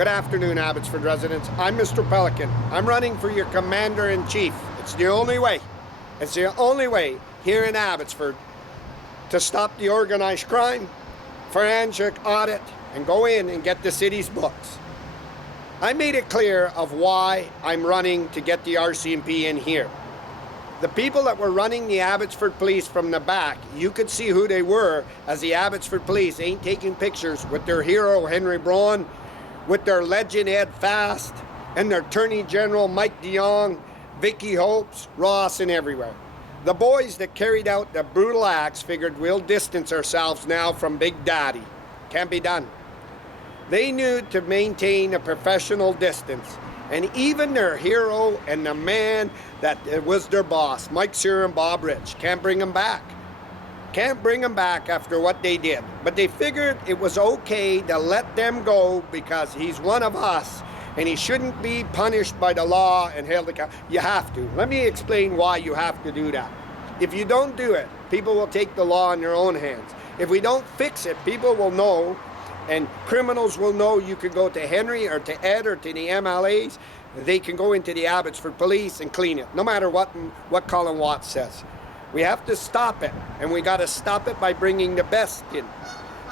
Good afternoon, Abbotsford residents. I'm Mr. Pelican. I'm running for your Commander-in-Chief. It's the only way. It's the only way here in Abbotsford to stop the organized crime, forensic audit, and go in and get the city's books. I made it clear of why I'm running to get the RCMP in here. The people that were running the Abbotsford Police from the back, you could see who they were, as the Abbotsford Police ain't taking pictures with their hero Henry Braun, with their legend Ed Fast, and their Attorney General Mike DeYoung, Vicky Hopes, Ross, and everywhere. The boys that carried out the brutal acts figured we'll distance ourselves now from Big Daddy. Can't be done. They knew to maintain a professional distance, and even their hero and the man that was their boss, Mike Sear and Bob Rich, can't bring him back. Can't bring them back after what they did. But they figured it was okay to let them go because he's one of us and he shouldn't be punished by the law and held accountable. You have to. Let me explain why you have to do that. If you don't do it, people will take the law in their own hands. If we don't fix it, people will know, and criminals will know. You can go to Henry or to Ed or to the MLAs. They can go into the Abbotsford Police and clean it, no matter what Colin Watts says. We have to stop it, and we got to stop it by bringing the best in.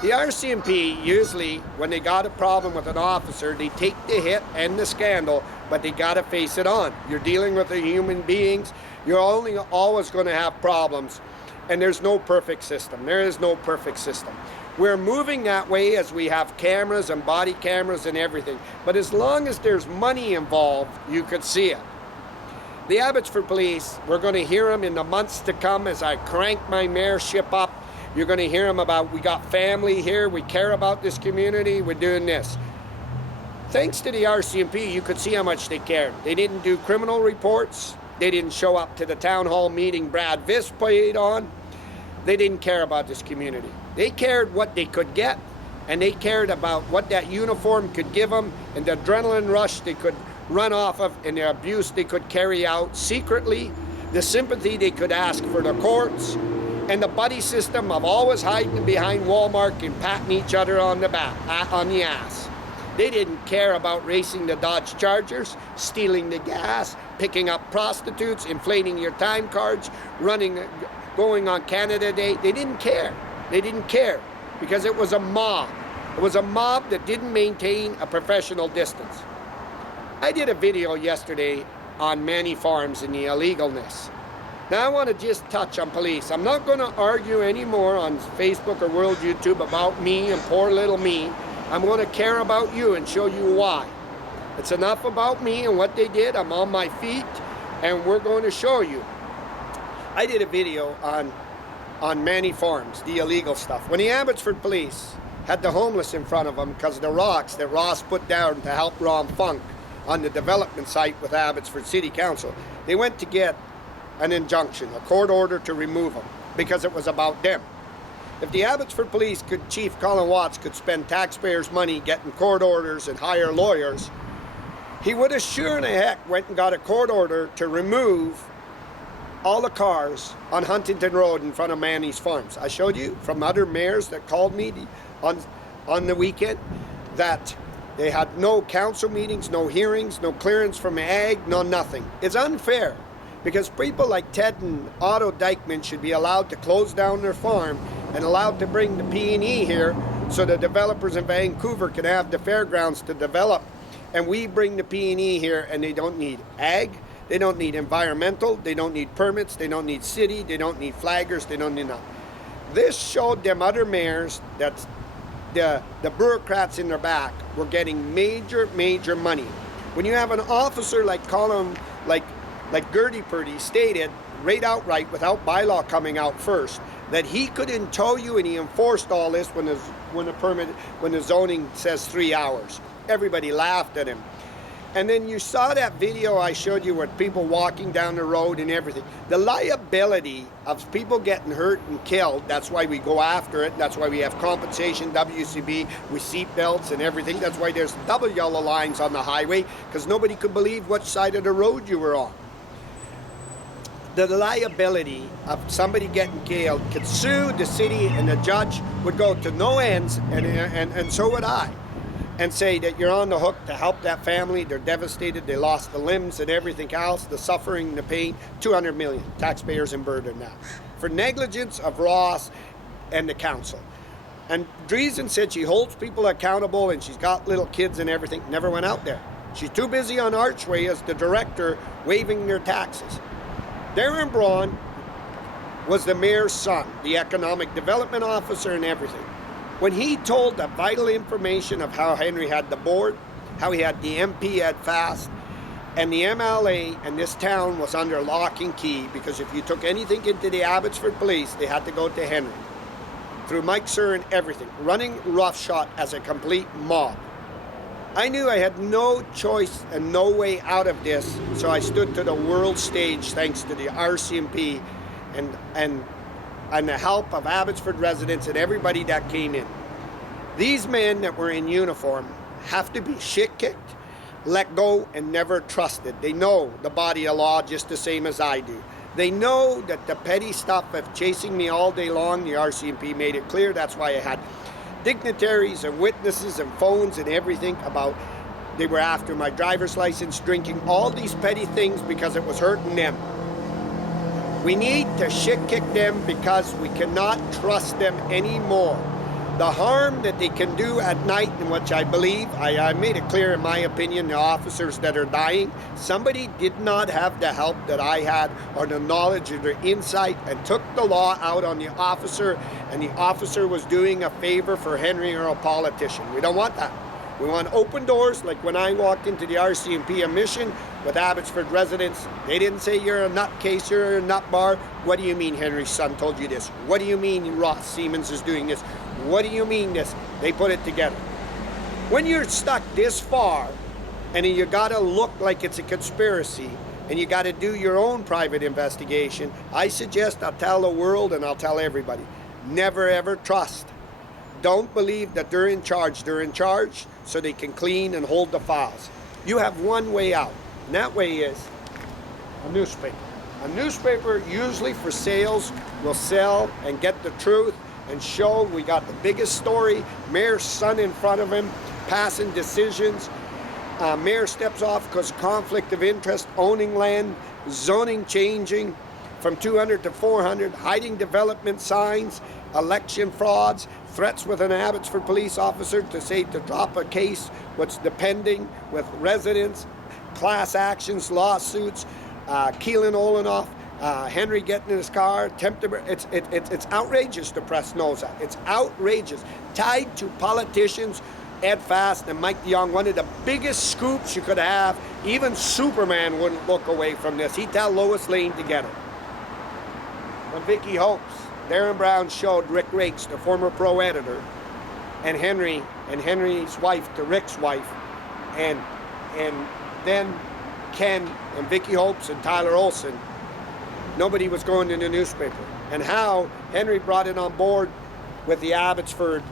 The RCMP, usually, when they got a problem with an officer, they take the hit and the scandal, but they got to face it on. You're dealing with the human beings. You're only always going to have problems, and there's no perfect system. There is no perfect system. We're moving that way as we have cameras and body cameras and everything, but as long as there's money involved, you could see it. The Abbotsford Police, we're going to hear them in the months to come as I crank my mayorship up. You're going to hear them about, we got family here, we care about this community, we're doing this. Thanks to the RCMP, you could see how much they cared. They didn't do criminal reports. They didn't show up to the town hall meeting Brad Viss played on. They didn't care about this community. They cared what they could get, and they cared about what that uniform could give them and the adrenaline rush they could run off of, and the abuse they could carry out secretly, the sympathy they could ask for the courts, and the buddy system of always hiding behind Walmart and patting each other on the back, on the ass. They didn't care about racing the Dodge Chargers, stealing the gas, picking up prostitutes, inflating your time cards, going on Canada Day. They didn't care. They didn't care because it was a mob. It was a mob that didn't maintain a professional distance. I did a video yesterday on Manny Farms and the illegalness. Now I want to just touch on police. I'm not going to argue anymore on Facebook or World YouTube about me and poor little me. I'm going to care about you and show you why. It's enough about me and what they did. I'm on my feet and we're going to show you. I did a video on Manny Farms, the illegal stuff. When the Abbotsford Police had the homeless in front of them because of the rocks that Ross put down to help Ron Funk on the development site with Abbotsford City Council, they went to get an injunction, a court order to remove them because it was about them. If the Abbotsford Police Chief Colin Watts could spend taxpayers' money getting court orders and hire lawyers, he would have sure in the heck went and got a court order to remove all the cars on Huntington Road in front of Manny's Farms. I showed you from other mayors that called me on the weekend that they had no council meetings, no hearings, no clearance from ag, no nothing. It's unfair because people like Ted and Otto Dykeman should be allowed to close down their farm and allowed to bring the P&E here so the developers in Vancouver can have the fairgrounds to develop. And we bring the P&E here and they don't need ag, they don't need environmental, they don't need permits, they don't need city, they don't need flaggers, they don't need nothing. This showed them other mayors that the bureaucrats in their back were getting major money. When you have an officer like Colin, like Gertie Purdy stated right outright without bylaw coming out first, that he could tow you and he enforced all this when the zoning says 3 hours. Everybody laughed at him. And then you saw that video I showed you with people walking down the road and everything. The liability of people getting hurt and killed, that's why we go after it. That's why we have compensation, WCB, with seat belts and everything. That's why there's double yellow lines on the highway, because nobody could believe which side of the road you were on. The liability of somebody getting killed could sue the city, and the judge would go to no ends, and so would I. and say that you're on the hook to help that family. They're devastated. They lost the limbs and everything else, the suffering, the pain. 200 million taxpayers in burden now for negligence of Ross and the council. And Dreesen said she holds people accountable and she's got little kids and everything. Never went out there. She's too busy on Archway as the director waiving their taxes. Darren Braun was the mayor's son, the economic development officer and everything. When he told the vital information of how Henry had the board, how he had the MP at Fast, and the MLA and this town was under lock and key, because if you took anything into the Abbotsford police, they had to go to Henry. Through Mike Sir and everything, running roughshod as a complete mob. I knew I had no choice and no way out of this, so I stood to the world stage thanks to the RCMP and the help of Abbotsford residents and everybody that came in. These men that were in uniform have to be shit-kicked, let go, and never trusted. They know the body of law just the same as I do. They know that the petty stuff of chasing me all day long, the RCMP made it clear. That's why I had dignitaries and witnesses and phones and everything about they were after my driver's license, drinking, all these petty things because it was hurting them. We need to shit-kick them because we cannot trust them anymore. The harm that they can do at night, in which I believe, I made it clear in my opinion, the officers that are dying, somebody did not have the help that I had or the knowledge or the insight and took the law out on the officer, and the officer was doing a favor for Henry or a politician. We don't want that. We want open doors, like when I walked into the RCMP mission with Abbotsford residents. They didn't say you're a nutcase, you're a nut bar. What do you mean Henry's son told you this? What do you mean Ross Siemens is doing this? What do you mean this? They put it together. When you're stuck this far and you gotta look like it's a conspiracy and you gotta do your own private investigation, I suggest I'll tell the world and I'll tell everybody, never ever trust. Don't believe that they're in charge. They're in charge so they can clean and hold the files. You have one way out, and that way is a newspaper. A newspaper, usually for sales, will sell and get the truth and show we got the biggest story, mayor's son in front of him, passing decisions. Mayor steps off because of conflict of interest, owning land, zoning changing from 200 to 400, hiding development signs, election frauds, threats with an Abbotsford police officer to say to drop a case what's depending with residents, class actions, lawsuits, Keelan Olenoff, Henry getting in his car, it's outrageous. The press knows that. It's outrageous. Tied to politicians, Ed Fast and Mike DeYoung, one of the biggest scoops you could have. Even Superman wouldn't look away from this. He'd tell Lois Lane to get her. When Vicky Hopes, Darren Brown showed Rick Rates, the former pro editor, and Henry's wife to Rick's wife, and then Ken and Vicky Hopes and Tyler Olson, nobody was going in the newspaper. And how Henry brought it on board with the Abbotsford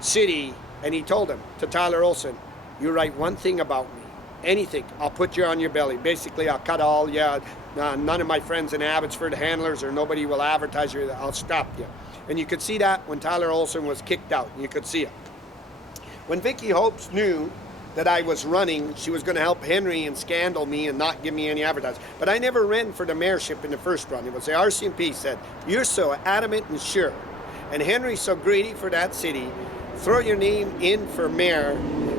City, and he told him to Tyler Olson, you write one thing about me, anything, I'll put you on your belly. Basically, I'll cut all you. None of my friends in Abbotsford, handlers, or nobody will advertise you. I'll stop you. And you could see that when Tyler Olson was kicked out. You could see it. When Vicky Hopes knew that I was running, she was going to help Henry and scandal me and not give me any advertising. But I never ran for the mayorship in the first run. It was the RCMP said, you're so adamant and sure, and Henry's so greedy for that city, throw your name in for mayor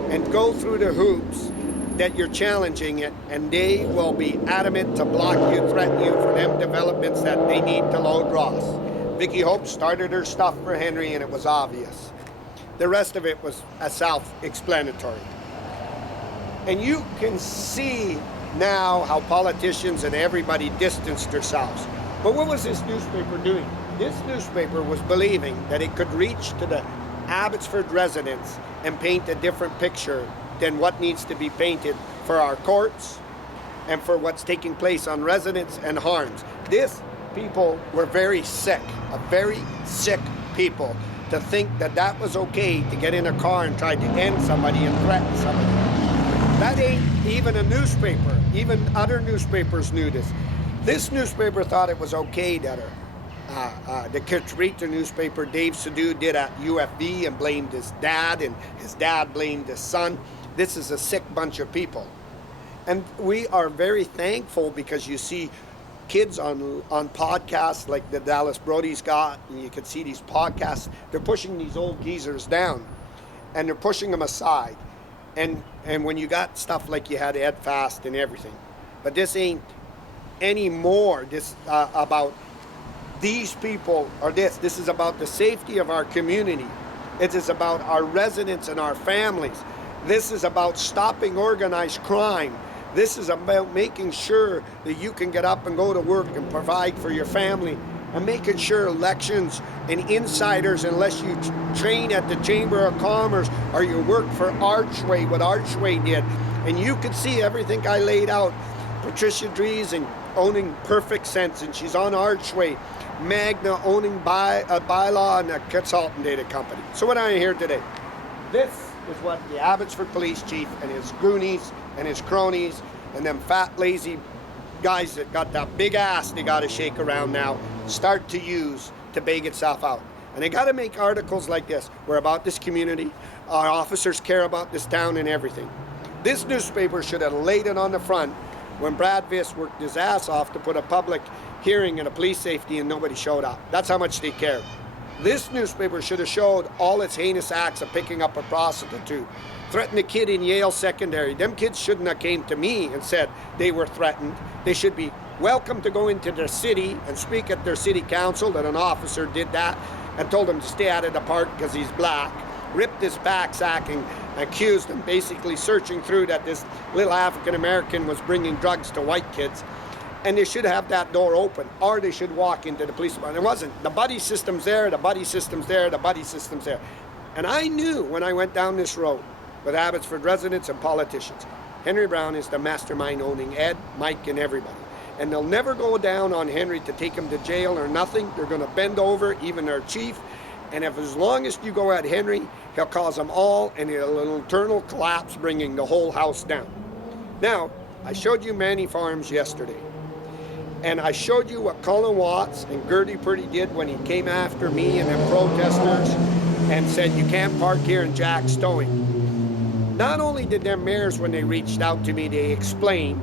and go through the hoops that you're challenging it, and they will be adamant to block you, threaten you for them developments that they need to load Ross. Vicky Hope started her stuff for Henry, and it was obvious. The rest of it was self-explanatory. And you can see now how politicians and everybody distanced themselves. But what was this newspaper doing? This newspaper was believing that it could reach to the Abbotsford residents and paint a different picture than what needs to be painted for our courts and for what's taking place on residents and harms. These people were very sick, a very sick people, to think that that was okay to get in a car and try to end somebody and threaten somebody. That ain't even a newspaper. Even other newspapers knew this. This newspaper thought it was okay that The Kitrita newspaper, Dave Sadu, did at UFV and blamed his dad, and his dad blamed his son. This is a sick bunch of people. And we are very thankful because you see kids on podcasts like the Dallas Brody's got, and you can see these podcasts, they're pushing these old geezers down, and they're pushing them aside. And when you got stuff like you had Ed Fast and everything, but this ain't anymore about these people or this is about the safety of our community. It is about our residents and our families. This is about stopping organized crime. This is about making sure that you can get up and go to work and provide for your family, and making sure elections and insiders, unless you train at the Chamber of Commerce or you work for Archway, what Archway did, and you could see everything I laid out. Patricia Dreesen owning Perfect Sense, and she's on Archway. Magna owning a bylaw and a consultant data company. So what I hear today, this is what the Abbotsford police chief and his goonies and his cronies and them fat lazy guys that got that big ass they got to shake around now start to use to beg itself out. And they got to make articles like this. We're about this community. Our officers care about this town and everything. This newspaper should have laid it on the front when Brad Viss worked his ass off to put a public hearing and a police safety and nobody showed up. That's how much they care. This newspaper should have showed all its heinous acts of picking up a prostitute, threatened a kid in Yale Secondary. Them kids shouldn't have came to me and said they were threatened. They should be welcome to go into their city and speak at their city council that an officer did that and told him to stay out of the park because he's black, ripped his back sack and accused him, basically searching through that this little African American was bringing drugs to white kids. And they should have that door open, or they should walk into the police department. It wasn't. The buddy system's there, the buddy system's there, the buddy system's there. And I knew when I went down this road with Abbotsford residents and politicians, Henry Brown is the mastermind owning Ed, Mike, and everybody. And they'll never go down on Henry to take him to jail or nothing. They're going to bend over, even their chief. And if as long as you go at Henry, he'll cause them all an internal collapse, bringing the whole house down. Now, I showed you Manny Farms yesterday. And I showed you what Colin Watts and Gertie Purdy did when he came after me and them protesters and said, you can't park here in Jack's Towing. Not only did them mayors, when they reached out to me, they explained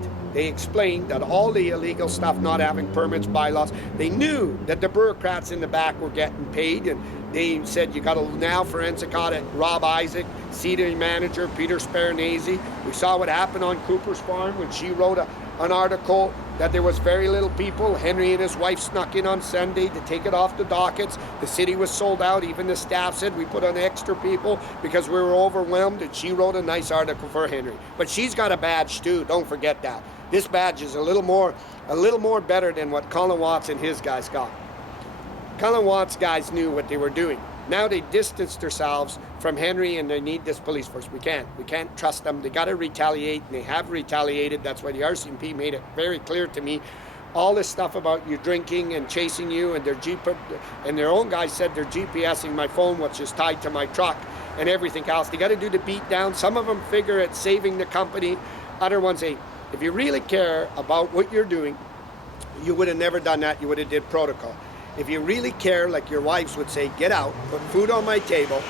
that all the illegal stuff, not having permits, bylaws, they knew that the bureaucrats in the back were getting paid, and they said you got to now forensic audit Rob Isaac, city manager Peter Sparanese. We saw what happened on Cooper's Farm when she wrote an article that there was very little people. Henry and his wife snuck in on Sunday to take it off the dockets. The city was sold out. Even the staff said we put on extra people because we were overwhelmed, and she wrote a nice article for Henry. But she's got a badge too, don't forget that. This badge is a little more better than what Colin Watts and his guys got. Colin Watts' guys knew what they were doing. Now they distanced themselves from Henry, and they need this police force. We can't trust them. They got to retaliate, and they have retaliated. That's why the RCMP made it very clear to me. All this stuff about you drinking and chasing you, and their own guys said they're GPSing my phone, which is tied to my truck, and everything else. They got to do the beat down. Some of them figure it's saving the company. Other ones ain't. If you really care about what you're doing, you would have never done that. You would have did protocol. If you really care, like your wives would say, get out, put food on my table,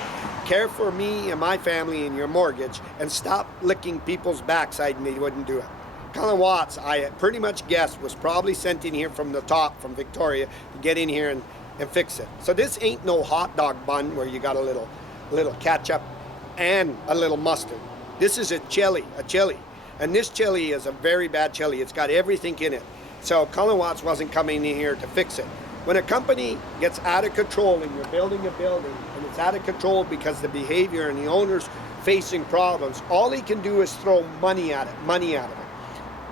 care for me and my family and your mortgage, and stop licking people's backside, and they wouldn't do it. Colin Watts, I pretty much guessed, was probably sent in here from the top, from Victoria, to get in here and fix it. So this ain't no hot dog bun where you got a little ketchup and a little mustard. This is a chili. And this chili is a very bad chili. It's got everything in it. So Colin Watts wasn't coming in here to fix it. When a company gets out of control and you're building a building and it's out of control because the behavior and the owner's facing problems, all he can do is throw money out of it.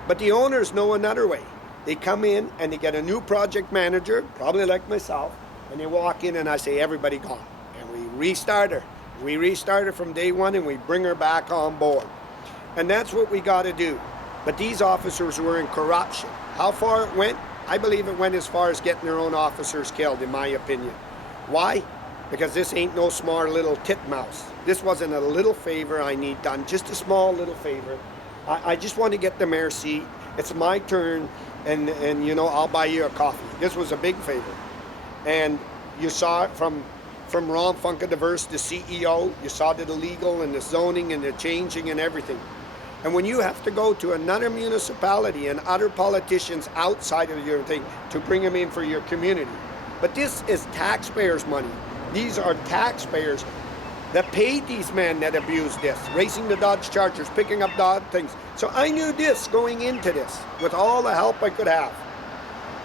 But the owners know another way. They come in and they get a new project manager, probably like myself, and they walk in and I say, everybody gone. And we restart her. We restart her from day one and we bring her back on board. And that's what we got to do. But these officers were in corruption. How far it went? I believe it went as far as getting their own officers killed, in my opinion. Why? Because this ain't no smart little titmouse. This wasn't a little favor I need done, just a small little favor. I just want to get the mayor's seat. It's my turn, and you know, I'll buy you a coffee. This was a big favor. And you saw it from Ron Funkadiverse, the CEO. You saw the illegal and the zoning and the changing and everything. And when you have to go to another municipality and other politicians outside of your thing to bring them in for your community. But this is taxpayers' money. These are taxpayers that paid these men that abused this, racing the Dodge Chargers, picking up Dodge things. So I knew this going into this with all the help I could have.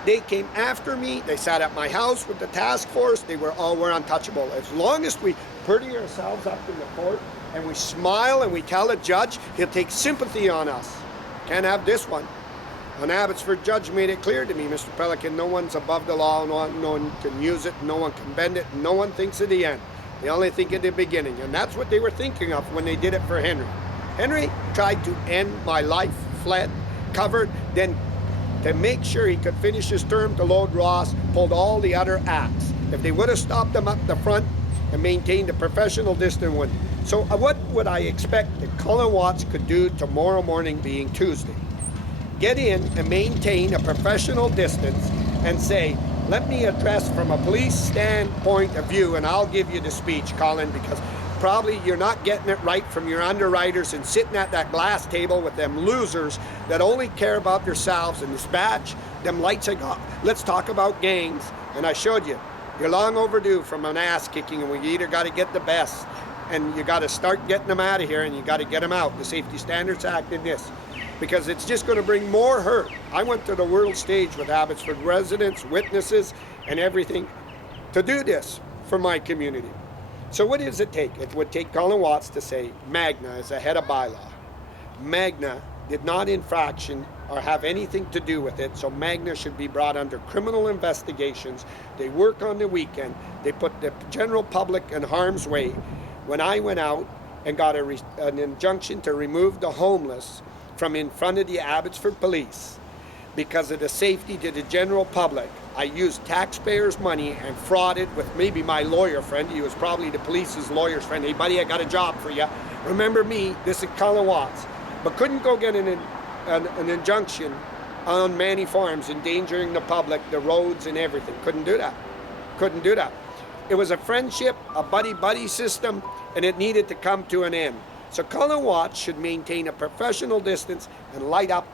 They came after me. They sat at my house with the task force. They were untouchable. As long as we pretty ourselves up in the court and we smile and we tell a judge, he'll take sympathy on us. Can't have this one. An Abbotsford judge made it clear to me, Mr. Pelican, no one's above the law, no one can use it, no one can bend it, no one thinks of the end. They only think of the beginning. And that's what they were thinking of when they did it for Henry. Henry tried to end my life, fled, covered, then to make sure he could finish his term to load Ross, pulled all the other acts. If they would have stopped him up the front and maintained a professional distance, would. So what would I expect that Colin Watts could do tomorrow morning being Tuesday? Get in and maintain a professional distance and say, let me address from a police standpoint of view, and I'll give you the speech, Colin, because probably you're not getting it right from your underwriters and sitting at that glass table with them losers that only care about themselves and this badge, them lights I got. Let's talk about gangs. And I showed you, you're long overdue from an ass kicking, and we either got to get the best and you got to start getting them out of here and you got to get them out. The Safety Standards Act in this. Because it's just going to bring more hurt. I went to the world stage with Abbotsford residents, witnesses, and everything to do this for my community. So what does it take? It would take Colin Watts to say Magna is ahead of bylaw. Magna did not infraction or have anything to do with it, so Magna should be brought under criminal investigations. They work on the weekend. They put the general public in harm's way. When I went out and got an injunction to remove the homeless from in front of the Abbotsford police because of the safety to the general public, I used taxpayers' money and frauded with maybe my lawyer friend. He was probably the police's lawyer's friend. Hey, buddy, I got a job for you. Remember me, this is Colin Watts. But couldn't go get an injunction on Manny Farms, endangering the public, the roads and everything. Couldn't do that. Couldn't do that. It was a friendship, a buddy-buddy system, and it needed to come to an end. So Colin Watts should maintain a professional distance and light up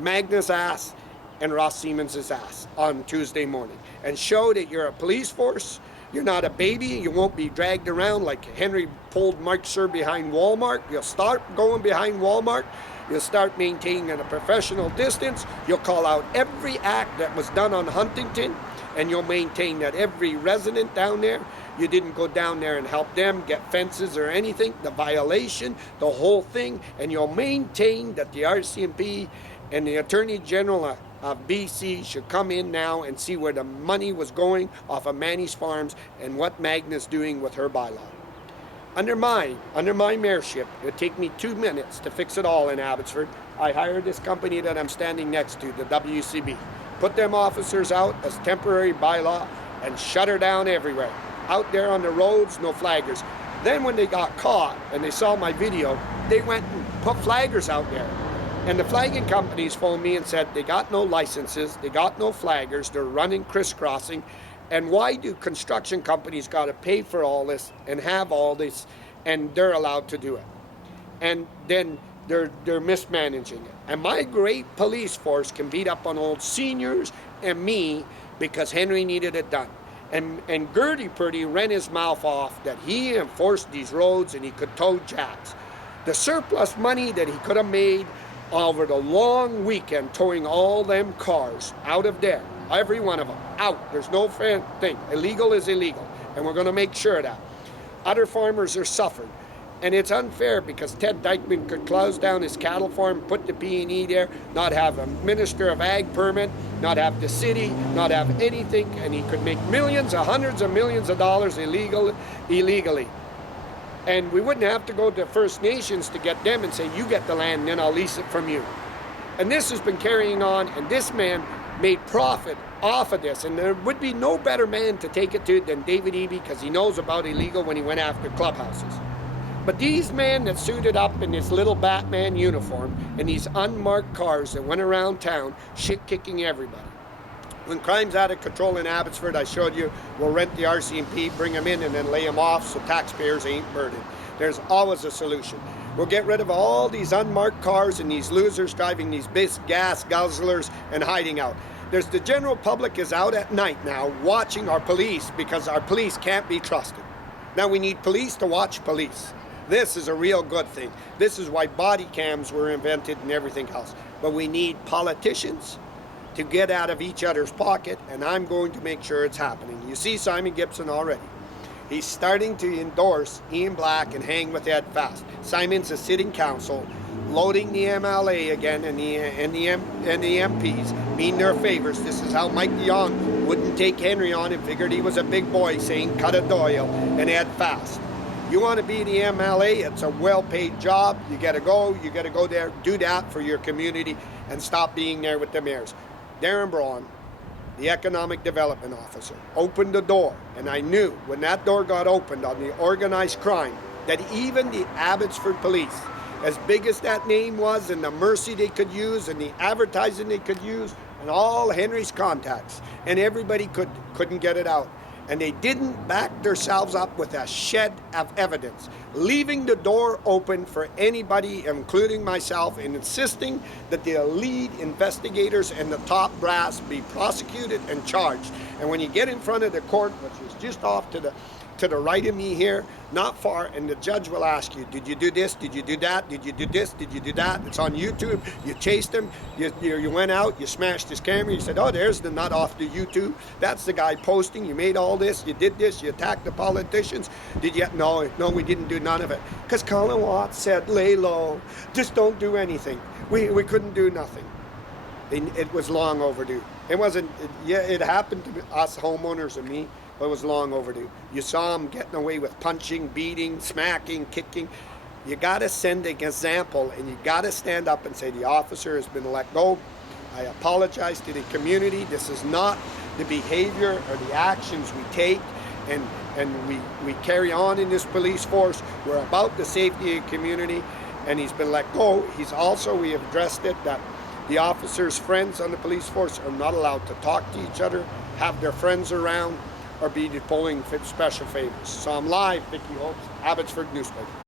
Magna's ass and Ross Siemens' ass on Tuesday morning and show that you're a police force, you're not a baby, you won't be dragged around like Henry pulled Mike Sir behind Walmart. You'll start going behind Walmart, you'll start maintaining a professional distance, you'll call out every act that was done on Huntington, and you'll maintain that every resident down there, you didn't go down there and help them get fences or anything, the violation, the whole thing, and you'll maintain that the RCMP and the Attorney General of BC should come in now and see where the money was going off of Manny's Farms and what Magna's doing with her bylaw. Under my mayorship, it would take me 2 minutes to fix it all in Abbotsford. I hired this company that I'm standing next to, the WCB. Put them officers out as temporary bylaw and shut her down everywhere. Out there on the roads, no flaggers. Then when they got caught and they saw my video, they went and put flaggers out there. And the flagging companies phoned me and said they got no licenses, they got no flaggers, they're running crisscrossing. And why do construction companies got to pay for all this and have all this and they're allowed to do it? And then they're mismanaging it. And my great police force can beat up on old seniors and me because Henry needed it done. And Gertie Purdy ran his mouth off that he enforced these roads and he could tow jacks. The surplus money that he could have made over the long weekend towing all them cars out of there, every one of them, out. There's no fair thing. Illegal is illegal. And we're going to make sure of that. Other farmers are suffering. And it's unfair because Ted Dykeman could close down his cattle farm, put the P&E there, not have a Minister of Ag permit, not have the city, not have anything, and he could make millions or hundreds of millions of dollars illegally. And we wouldn't have to go to First Nations to get them and say, you get the land, and then I'll lease it from you. And this has been carrying on, and this man made profit off of this. And there would be no better man to take it to than David Eby, because he knows about illegal when he went after clubhouses. But these men that suited up in this little Batman uniform and these unmarked cars that went around town, shit-kicking everybody. When crime's out of control in Abbotsford, I showed you, we'll rent the RCMP, bring them in, and then lay them off so taxpayers ain't burdened. There's always a solution. We'll get rid of all these unmarked cars and these losers driving these big gas guzzlers and hiding out. The general public is out at night now watching our police because our police can't be trusted. Now we need police to watch police. This is a real good thing. This is why body cams were invented and everything else. But we need politicians to get out of each other's pocket, and I'm going to make sure it's happening. You see Simon Gibson already. He's starting to endorse Ian Black and hang with Ed Fast. Simon's a sitting council, loading the MLA again and the MPs, mean their favors. This is how Mike DeYoung wouldn't take Henry on and figured he was a big boy, saying cut a Doyle and Ed Fast. You want to be the MLA, it's a well-paid job. You got to go there, do that for your community, and stop being there with the mayors. Darren Braun, the Economic Development Officer, opened the door, and I knew when that door got opened on the organized crime that even the Abbotsford Police, as big as that name was, and the mercy they could use, and the advertising they could use, and all Henry's contacts, and everybody couldn't get it out. And they didn't back themselves up with a shed of evidence, leaving the door open for anybody, including myself, and insisting that the lead investigators and the top brass be prosecuted and charged. And when you get in front of the court, which is just off to the right of me here, not far, and the judge will ask you, did you do this, did you do that, did you do this, did you do that? It's on YouTube. You chased him, you went out, you smashed his camera, you said, oh, there's the nut off the YouTube. That's the guy posting, you made all this, you did this, you attacked the politicians. Did you? No, we didn't do none of it. Because Colin Watts said, lay low, just don't do anything. We couldn't do nothing. It was long overdue. It wasn't, yeah, it happened to us homeowners and me, but it was long overdue. You saw them getting away with punching, beating, smacking, kicking. You got to send an example, and you got to stand up and say the officer has been let go. I apologize to the community. This is not the behavior or the actions we take, and we carry on in this police force. We're about the safety of the community, and he's been let go. We have addressed it, that the officers' friends on the police force are not allowed to talk to each other, have their friends around, or be pulling special favors. So I'm live, Vicky Holtz, Abbotsford Newspaper.